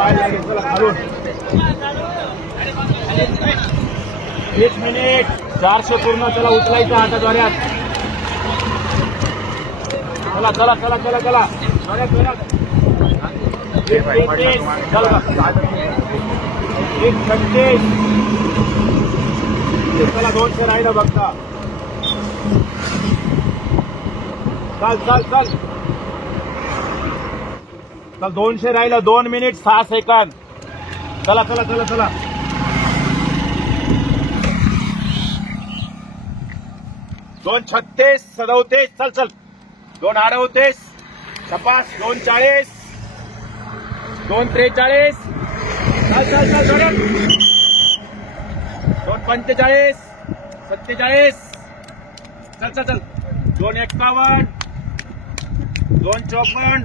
पाय लागेल. चला खालून 1 मिनिट 400 पूर्ण. चला उचलायचं हाताद्वाऱ्यात. चला चला चला चला चला चला चला 1:33 चला 1:36 चला 200 राहिलं बघता. चल चल चल चल 200 राहिलं. 2 मिनिट 6 सेकंद. चला चला चला चला 2:36 37 चल चल 2:38 तपास 2:40 2:43 चल चल चल 2:45 47 चल चल चल 2:51 2:54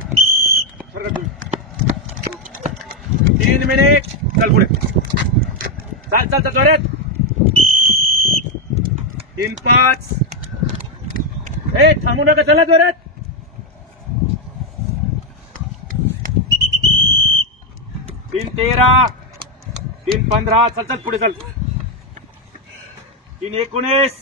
3 मिनिट. चल पुढे चल चल चल जोरात 3:05 थांबू नका. चला जोरात 3:13 3:15 चल चल पुढे चल 3:19